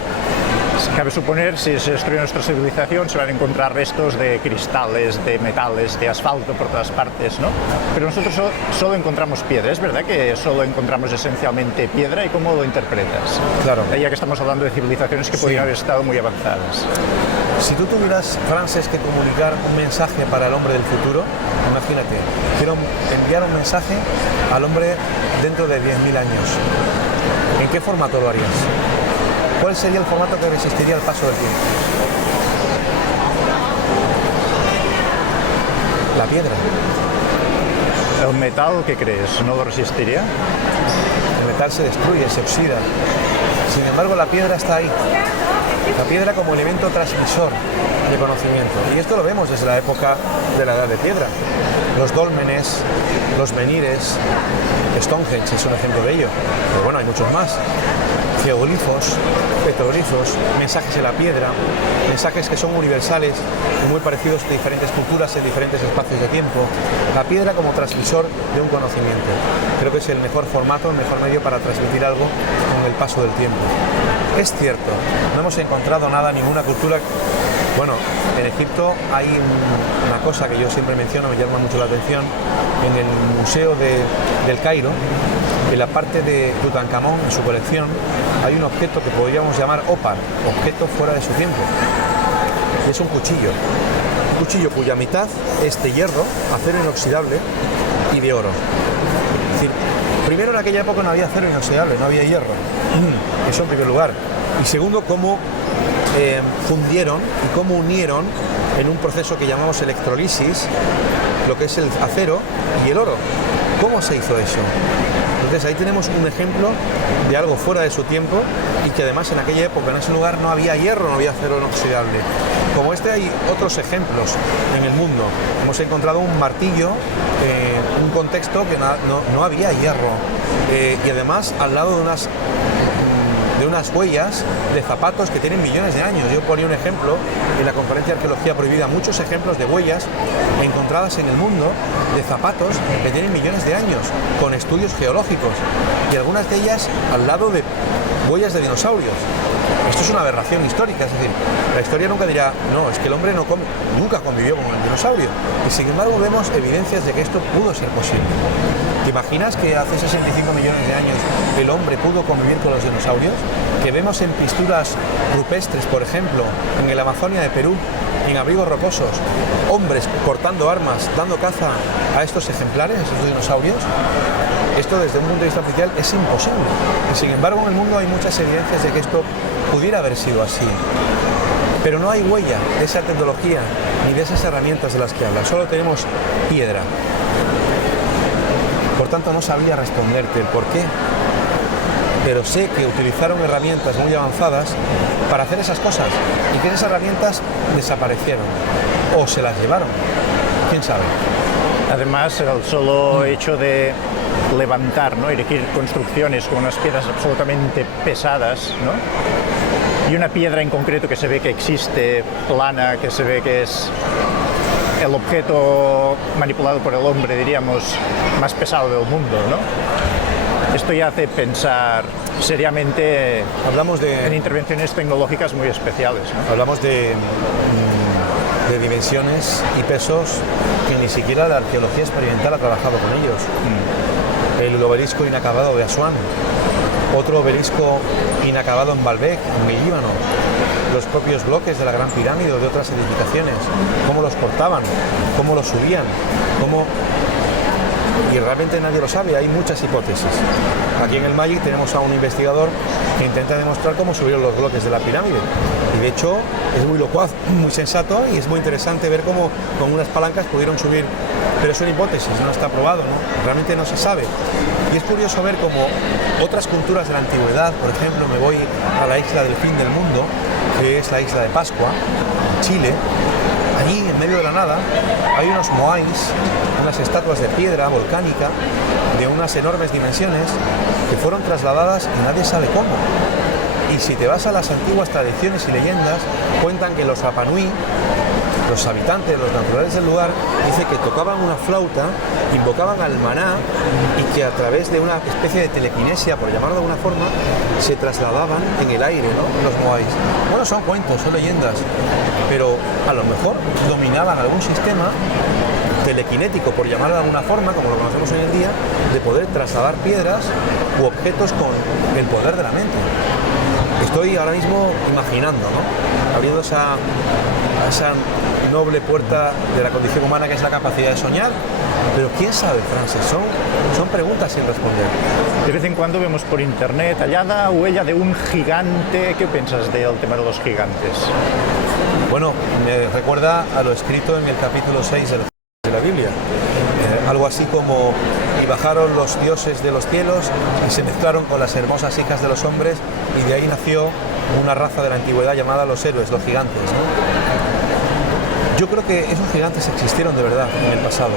Cabe suponer, si se destruye nuestra civilización, se van a encontrar restos de cristales, de metales, de asfalto por todas partes, ¿no? Pero nosotros solo encontramos piedra. ¿Es verdad que solo encontramos esencialmente piedra? ¿Y cómo lo interpretas? Claro. Ya que estamos hablando de civilizaciones que podrían haber estado muy avanzadas. Si tú tuvieras, Frances, que comunicar un mensaje para el hombre del futuro, imagínate, quiero enviar un mensaje al hombre dentro de 10.000 años. ¿En qué formato lo harías? ¿Cuál sería el formato que resistiría al paso del tiempo? La piedra. ¿El metal, qué crees? ¿No lo resistiría? El metal se destruye, se oxida. Sin embargo, la piedra está ahí. La piedra como elemento transmisor de conocimiento. Y esto lo vemos desde la época de la Edad de Piedra. Los dólmenes, los menhires, Stonehenge es un ejemplo de ello. Pero bueno, hay muchos más. Geoglifos, petroglifos, mensajes en la piedra, mensajes que son universales y muy parecidos de diferentes culturas en diferentes espacios de tiempo. La piedra como transmisor de un conocimiento. Creo que es el mejor formato, el mejor medio para transmitir algo con el paso del tiempo. Es cierto, no hemos encontrado nada, ninguna cultura. Bueno, en Egipto hay una cosa que yo siempre menciono, me llama mucho la atención, en el Museo del Cairo, en la parte de Tutankamón, en su colección, hay un objeto que podríamos llamar ópar, objeto fuera de su tiempo. Y es un cuchillo cuya mitad es de hierro, acero inoxidable y de oro. Es decir, primero en aquella época no había acero inoxidable, no había hierro, eso en primer lugar. Y segundo, cómo fundieron y cómo unieron en un proceso que llamamos electrolisis lo que es el acero y el oro. ¿Cómo se hizo eso? Entonces ahí tenemos un ejemplo de algo fuera de su tiempo y que además en aquella época, en ese lugar, no había hierro, no había acero inoxidable. Como este hay otros ejemplos en el mundo. Hemos encontrado un martillo en un contexto que no había hierro y además al lado de unas huellas de zapatos que tienen millones de años. Yo ponía un ejemplo en la conferencia de Arqueología Prohibida, muchos ejemplos de huellas encontradas en el mundo de zapatos que tienen millones de años, con estudios geológicos, y algunas de ellas al lado de huellas de dinosaurios. Esto es una aberración histórica, es decir, la historia nunca dirá, no, es que el hombre nunca convivió con el dinosaurio, y sin embargo vemos evidencias de que esto pudo ser posible. ¿Te imaginas que hace 65 millones de años el hombre pudo convivir con los dinosaurios? Que vemos en pinturas rupestres, por ejemplo, en el Amazonia de Perú, en abrigos rocosos, hombres cortando armas, dando caza a estos ejemplares, a estos dinosaurios. Esto desde un punto de vista oficial es imposible. Y sin embargo en el mundo hay muchas evidencias de que esto pudiera haber sido así. Pero no hay huella de esa tecnología ni de esas herramientas de las que habla, solo tenemos piedra. Por tanto no sabría responderte el por qué, pero sé que utilizaron herramientas muy avanzadas para hacer esas cosas y que esas herramientas desaparecieron o se las llevaron, quién sabe. Además, el solo hecho de levantar, ¿no?, erigir construcciones con unas piedras absolutamente pesadas, ¿no?, y una piedra en concreto que se ve que existe, plana, que se ve que es el objeto manipulado por el hombre, diríamos, más pesado del mundo, ¿no? Esto ya hace pensar seriamente en intervenciones tecnológicas muy especiales, ¿no? Hablamos de dimensiones y pesos que ni siquiera la arqueología experimental ha trabajado con ellos. El obelisco inacabado de Asuán, otro obelisco inacabado en Baalbek, en el Líbano, los propios bloques de la Gran Pirámide o de otras edificaciones, cómo los cortaban, cómo los subían, y realmente nadie lo sabe, hay muchas hipótesis. Aquí en el MAGIC tenemos a un investigador que intenta demostrar cómo subieron los bloques de la pirámide, y de hecho es muy locuaz, muy sensato, y es muy interesante ver cómo con unas palancas pudieron subir, pero son hipótesis, no está probado, ¿no? Realmente no se sabe. Y es curioso ver cómo otras culturas de la antigüedad, por ejemplo, me voy a la isla del fin del mundo, que es la isla de Pascua, en Chile. Allí, en medio de la nada, hay unos moais, unas estatuas de piedra volcánica de unas enormes dimensiones que fueron trasladadas y nadie sabe cómo. Y si te vas a las antiguas tradiciones y leyendas, cuentan que los Rapa Nui, los habitantes, los naturales del lugar, dice que tocaban una flauta, invocaban al maná y que a través de una especie de telequinesia, por llamarlo de alguna forma, se trasladaban en el aire, ¿no?, los moais. Bueno, son cuentos, son leyendas, pero a lo mejor dominaban algún sistema telequinético, por llamarlo de alguna forma, como lo conocemos hoy en día, de poder trasladar piedras u objetos con el poder de la mente. Estoy ahora mismo imaginando, ¿no?, abriendo esa noble puerta de la condición humana que es la capacidad de soñar, pero quién sabe, Francis, son preguntas sin responder. De vez en cuando vemos por internet hallada huella de un gigante. ¿Qué piensas del tema de los gigantes? Bueno, me recuerda a lo escrito en el capítulo 6 de la Biblia, algo así como: y bajaron los dioses de los cielos y se mezclaron con las hermosas hijas de los hombres, y de ahí nació una raza de la antigüedad llamada los héroes, los gigantes, ¿no? Yo creo que esos gigantes existieron de verdad en el pasado.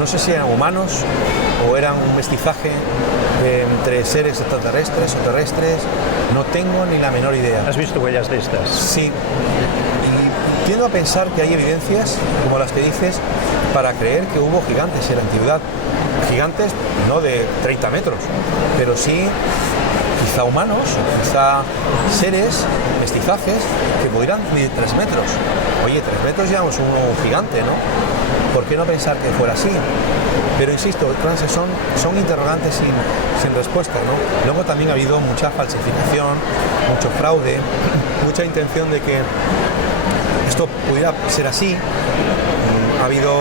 No sé si eran humanos o eran un mestizaje entre seres extraterrestres o terrestres, no tengo ni la menor idea. ¿Has visto huellas de estas? Sí, y tiendo a pensar que hay evidencias, como las que dices, para creer que hubo gigantes en la antigüedad. Gigantes no de 30 metros, pero sí quizá humanos, quizá seres, mestizajes, que pudieran medir 3 metros. Oye, 3 metros ya es un gigante, ¿no? ¿Por qué no pensar que fuera así? Pero insisto, Francis, son interrogantes sin respuesta, ¿no? Luego también ha habido mucha falsificación, mucho fraude, mucha intención de que esto pudiera ser así. habido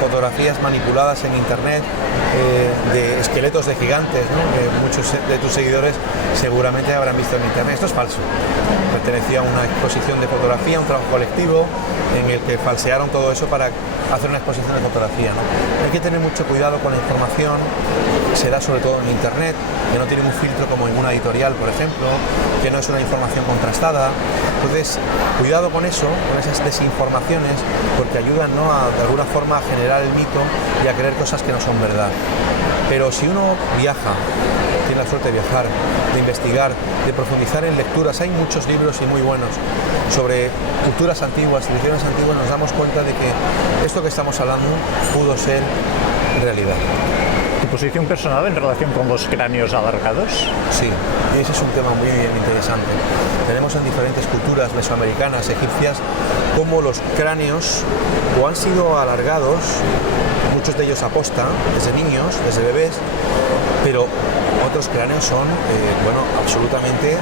fotografías manipuladas en internet de esqueletos de gigantes, ¿no? Que muchos de tus seguidores seguramente habrán visto en internet. Esto es falso. Pertenecía a una exposición de fotografía, un trabajo colectivo en el que falsearon todo eso para hacer una exposición de fotografía, ¿no? Hay que tener mucho cuidado con la información, se da sobre todo en internet, que no tiene un filtro como en una editorial, por ejemplo, que no es una información contrastada. Entonces, cuidado con eso, con esas desinformaciones, porque ayudan, ¿no?, de alguna forma a generar el mito y a creer cosas que no son verdad. Pero si uno viaja, tiene la suerte de viajar, de investigar, de profundizar en lecturas, hay muchos libros y muy buenos sobre culturas antiguas, tradiciones antiguas, nos damos cuenta de que esto que estamos hablando pudo ser realidad. ¿Tu posición personal en relación con los cráneos alargados? Sí, y ese es un tema muy interesante. Tenemos en diferentes culturas mesoamericanas, egipcias, cómo los cráneos o han sido alargados, muchos de ellos aposta, desde niños, desde bebés, pero otros cráneos son absolutamente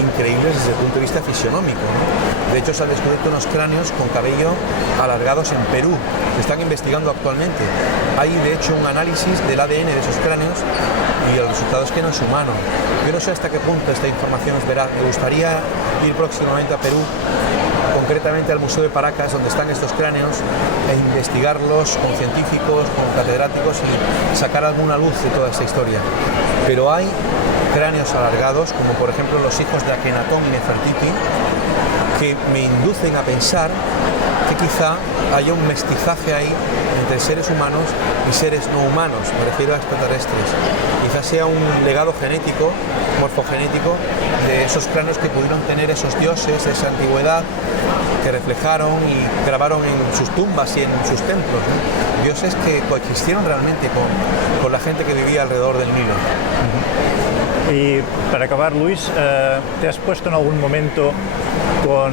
increíbles desde el punto de vista fisionómico, ¿no? De hecho, se han descubierto unos cráneos con cabello alargados en Perú. Se están investigando actualmente. Hay, de hecho, un análisis del ADN de esos cráneos y el resultado es que no es humano. Yo no sé hasta qué punto esta información es veraz. Me gustaría ir próximamente a Perú, concretamente al Museo de Paracas, donde están estos cráneos, e investigarlos con científicos, con catedráticos y sacar alguna luz de toda esta historia. Pero hay cráneos alargados, como por ejemplo los hijos de Akenatón y Nefertiti, que me inducen a pensar que quizá haya un mestizaje ahí entre seres humanos y seres no humanos, me refiero a extraterrestres. Quizá sea un legado genético, morfogenético, de esos cráneos que pudieron tener esos dioses de esa antigüedad, que reflejaron y grabaron en sus tumbas y en sus templos, ¿no? Dioses que coexistieron realmente con la gente que vivía alrededor del Nilo. Y para acabar, Luis, ¿te has puesto en algún momento con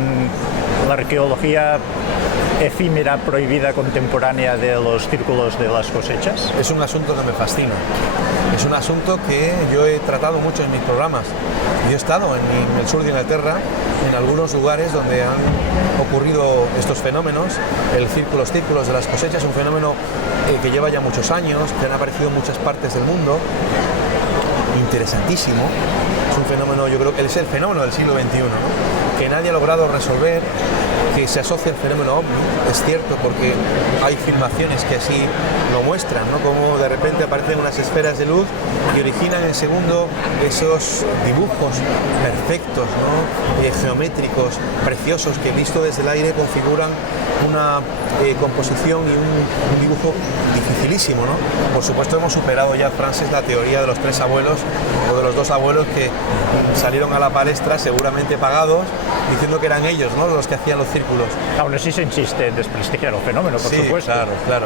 la arqueología efímera, prohibida, contemporánea de los círculos de las cosechas? Es un asunto que me fascina. Es un asunto que yo he tratado mucho en mis programas. Yo he estado en el sur de Inglaterra, en algunos lugares donde han ocurrido estos fenómenos, los círculos de las cosechas, un fenómeno que lleva ya muchos años, que han aparecido en muchas partes del mundo, interesantísimo. Es un fenómeno, yo creo que es el fenómeno del siglo XXI, ¿no?, que nadie ha logrado resolver, que se asocia al fenómeno ovni, es cierto, porque hay filmaciones que así lo muestran, ¿no?, como de repente aparecen unas esferas de luz que originan en segundo esos dibujos perfectos, ¿no?, geométricos, preciosos, que visto desde el aire configuran una composición y un dibujo dificilísimo, ¿no? Por supuesto hemos superado ya, Francis, la teoría de los tres abuelos o de los dos abuelos que salieron a la palestra, seguramente pagados, diciendo que eran ellos, ¿no?, los que hacían los círculos. Aún así se insiste en desprestigiar el fenómeno, por supuesto. Claro, claro.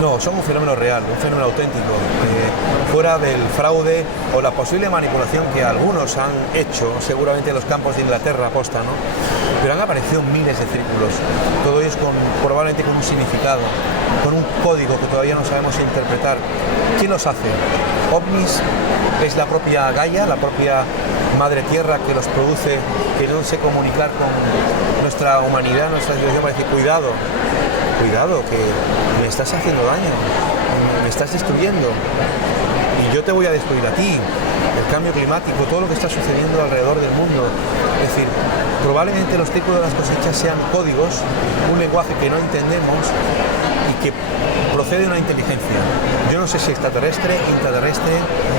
No, son un fenómeno real, un fenómeno auténtico, fuera del fraude o la posible manipulación que algunos han hecho, seguramente en los campos de Inglaterra aposta, ¿no? Pero han aparecido miles de círculos, todo ellos probablemente con un significado, con un código que todavía no sabemos interpretar. ¿Quién los hace? OVNIs es la propia Gaia, la propia Madre Tierra que los produce, que no sé comunicar con nuestra humanidad, nuestra civilización, para decir, cuidado, que me estás haciendo daño, me estás destruyendo y yo te voy a destruir a ti. El cambio climático, todo lo que está sucediendo alrededor del mundo. Es decir, probablemente los círculos de las cosechas sean códigos, un lenguaje que no entendemos y que procede de una inteligencia. Yo no sé si extraterrestre, intraterrestre,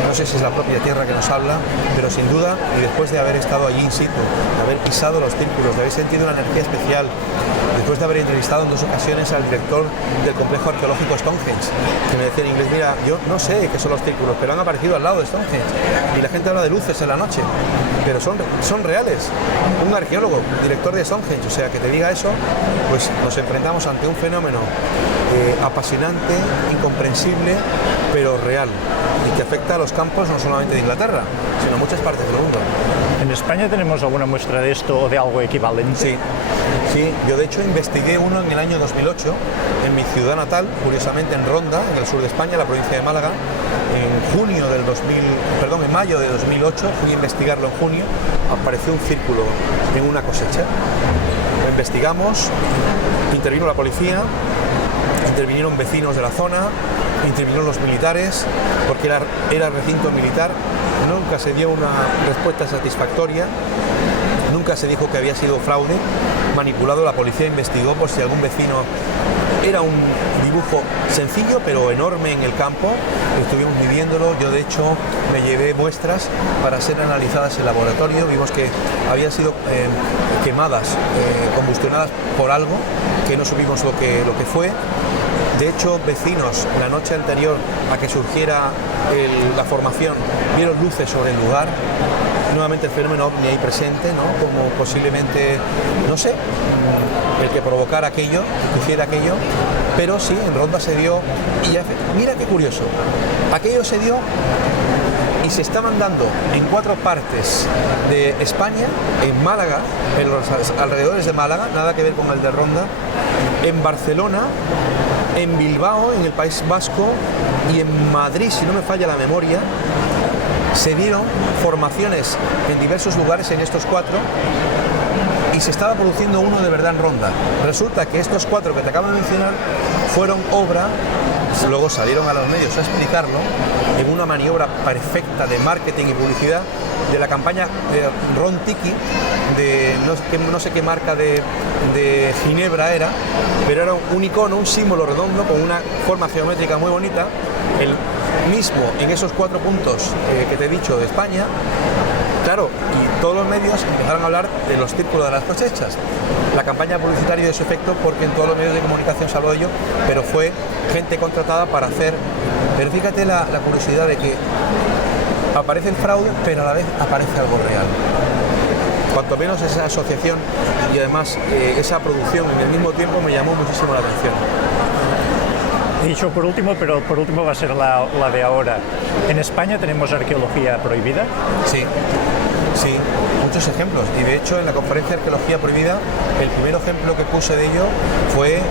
no sé si es la propia Tierra que nos habla, pero sin duda, y después de haber estado allí in situ, de haber pisado los círculos, de haber sentido una energía especial, después de haber entrevistado en 2 ocasiones al director del complejo arqueológico Stonehenge, que me decía en inglés, mira, yo no sé qué son los círculos, pero han aparecido al lado de Stonehenge, y la gente habla de luces en la noche, pero son reales. Un arqueólogo, director de Stonehenge, o sea, que te diga eso, pues nos enfrentamos ante un fenómeno apasionante, incomprensible, pero real, y que afecta a los campos no solamente de Inglaterra, sino a muchas partes del mundo. ¿En España tenemos alguna muestra de esto o de algo equivalente? Sí, yo de hecho investigué uno en el año 2008 en mi ciudad natal, curiosamente en Ronda, en el sur de España, la provincia de Málaga. En mayo de 2008 fui a investigarlo en junio, apareció un círculo en una cosecha. Lo investigamos, intervino la policía, intervinieron vecinos de la zona, intervinieron los militares, porque era recinto militar. Nunca se dio una respuesta satisfactoria, nunca se dijo que había sido fraude manipulado. La policía investigó por si algún vecino. Era un dibujo sencillo pero enorme en el campo, estuvimos midiéndolo. Yo de hecho me llevé muestras para ser analizadas en laboratorio. Vimos que habían sido quemadas, combustionadas por algo que no supimos lo que fue. De hecho, vecinos la noche anterior a que surgiera la formación vieron luces sobre el lugar. Nuevamente el fenómeno ovni ahí presente, ¿no? Como posiblemente, no sé, el que provocara aquello, el que hiciera aquello, pero sí, en Ronda se dio, y ya, mira qué curioso, aquello se dio y se estaban dando en 4 partes de España, en Málaga, en los alrededores de Málaga, nada que ver con el de Ronda, en Barcelona, en Bilbao, en el País Vasco, y en Madrid, si no me falla la memoria. Se dieron formaciones en diversos lugares en estos 4 y se estaba produciendo uno de verdad en Ronda. Resulta que estos 4 que te acabo de mencionar fueron obra, luego salieron a los medios a explicarlo, en una maniobra perfecta de marketing y publicidad de la campaña de Ron Tiki, de no sé qué marca de Ginebra era, pero era un icono, un símbolo redondo con una forma geométrica muy bonita, el mismo en esos 4 puntos que te he dicho de España. Claro, y todos los medios empezaron a hablar de los círculos de las cosechas. La campaña publicitaria dio su efecto porque en todos los medios de comunicación se habló de ello, pero fue gente contratada para hacer. Pero fíjate la curiosidad de que aparece el fraude, pero a la vez aparece algo real. Cuanto menos esa asociación y además esa producción en el mismo tiempo me llamó muchísimo la atención. Dicho por último, pero por último va a ser la de ahora. ¿En España tenemos arqueología prohibida? Sí, sí, muchos ejemplos. Y de hecho en la conferencia de arqueología prohibida, el primer ejemplo que puse de ello fue en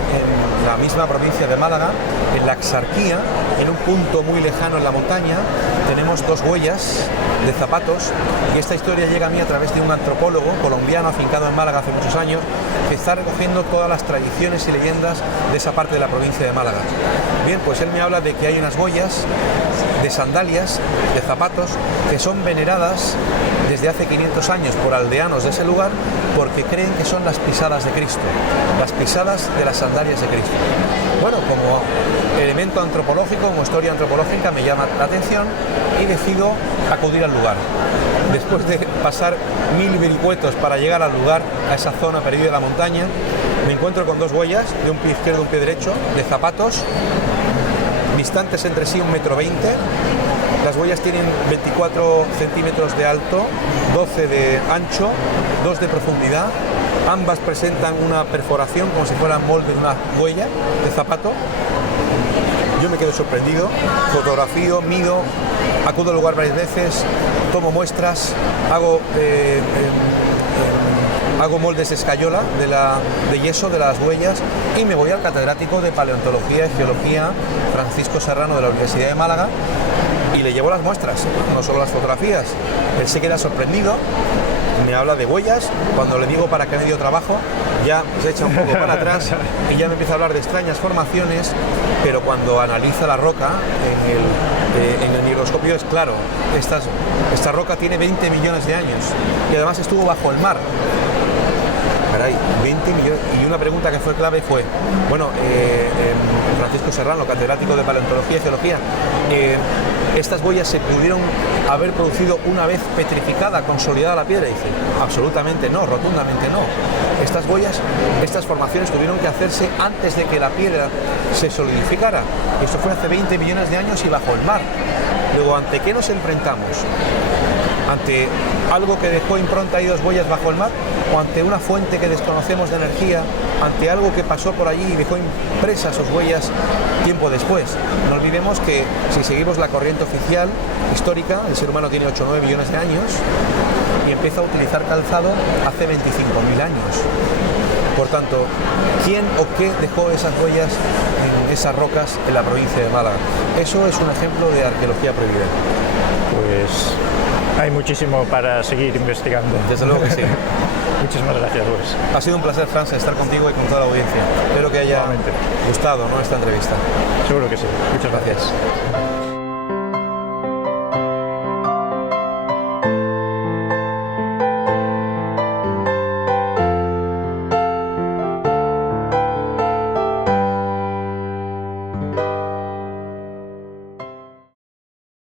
la misma provincia de Málaga, en la Axarquía, en un punto muy lejano en la montaña. Tenemos 2 huellas de zapatos, y esta historia llega a mí a través de un antropólogo colombiano afincado en Málaga hace muchos años, que está recogiendo todas las tradiciones y leyendas de esa parte de la provincia de Málaga. Bien, pues él me habla de que hay unas huellas de sandalias, de zapatos, que son veneradas desde hace 500 años por aldeanos de ese lugar, porque creen que son las pisadas de Cristo, las pisadas de las sandalias de Cristo. Bueno, como elemento antropológico, como historia antropológica, me llama la atención y decido acudir al lugar. Después de pasar 1000 vericuetos para llegar al lugar, a esa zona perdida de la montaña, me encuentro con 2 huellas, de un pie izquierdo y un pie derecho, de zapatos, distantes entre sí 1,20 m. Las huellas tienen 24 centímetros de alto, 12 de ancho, 2 de profundidad. Ambas presentan una perforación como si fuera molde de una huella de zapato. Yo me quedo sorprendido, fotografío, mido, acudo al lugar varias veces, tomo muestras, hago moldes de escayola de yeso de las huellas y me voy al catedrático de paleontología y geología Francisco Serrano de la Universidad de Málaga y le llevo las muestras, no solo las fotografías. Él se queda sorprendido, me habla de huellas, cuando le digo para qué medio trabajo ya se echa un poco para atrás y ya me empieza a hablar de extrañas formaciones, pero cuando analiza la roca en el microscopio es claro, esta roca tiene 20 millones de años y además estuvo bajo el mar. Caray, 20 millones. Y una pregunta que fue clave fue, bueno, Francisco Serrano, catedrático de paleontología y geología, ¿estas huellas se pudieron haber producido una vez petrificada, consolidada la piedra? Y dice, absolutamente no, rotundamente no. Estas huellas, estas formaciones tuvieron que hacerse antes de que la piedra se solidificara. Esto fue hace 20 millones de años y bajo el mar. Luego, ¿ante qué nos enfrentamos? ¿Ante algo que dejó impronta y 2 huellas bajo el mar? ¿O ante una fuente que desconocemos de energía? ¿Ante algo que pasó por allí y dejó impresas sus huellas tiempo después? No olvidemos que si seguimos la corriente oficial, histórica, el ser humano tiene 8 o 9 millones de años y empieza a utilizar calzado hace 25.000 años. Por tanto, ¿quién o qué dejó esas huellas en esas rocas en la provincia de Málaga? Eso es un ejemplo de arqueología prohibida. Pues Hay muchísimo para seguir investigando. Desde luego que sí. Muchísimas gracias, Luis. Ha sido un placer, Franz, estar contigo y con toda la audiencia. Espero que haya Igualmente. gustado, ¿no?, esta entrevista. Seguro que sí. Muchas gracias.